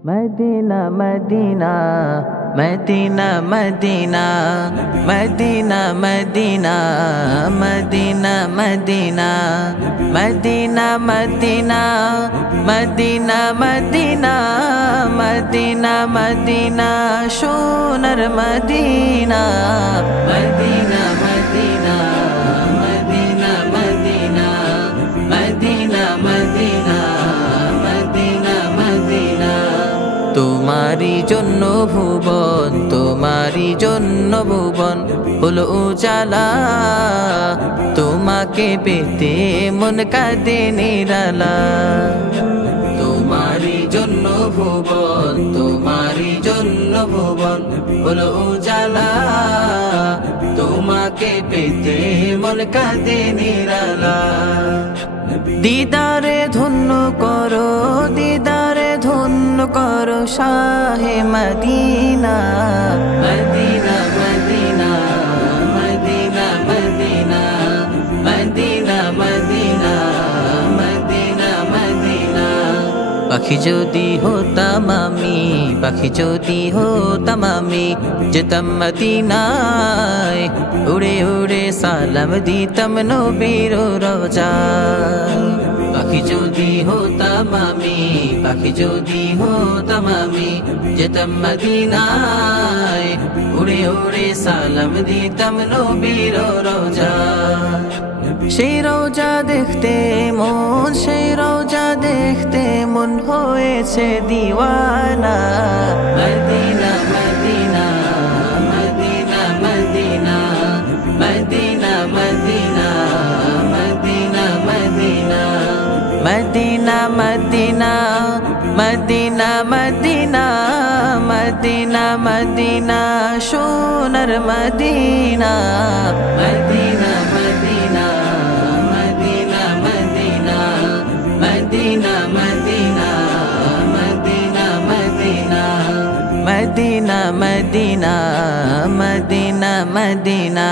Medina Medina Medina Medina Medina Medina Medina Medina Medina Medina Medina Medina Medina Medina সোনার Medina Medina Medina Medina Medina Medina Medina Medina Medina তোমারি জন্য ভুবন তোমারি জন্য ভুবন হলো উজালা তোমাকে পেতে মন কাঁদে নিরালা তোমারি জন্য ভুবন তোমারি জন্য ভুবন হলো উজালা তোমাকে পেতে মন কাঁদে নিরালা দিদারে ধন্য করো দিদারে ধন্য করো শাহে Medina Medina Medina Medina Medina Medina Medina Medina Medina পাখি যদি হতাম আমি পাখি যদি হতাম আমি যেতাম মদিনায় উড়ে উড়ে সালাম দিতাম নবীর রওজায় পাখি যদি হতাম আমি পাখি যদি হতাম আমি যেতাম মদিনায় উড়ে উড়ে সালাম দিতাম নবীর রওজায় সেই রওজা দেখতে মন সেই রওজা দেখতে মন হয়েছে দিওয়ানা Medina Medina Medina Medina Medina Medina Medina Medina Medina Medina Medina Medina Medina Medina সোনার Medina Medina Medina Medina Medina Medina Medina Medina Medina Medina Medina Medina Medina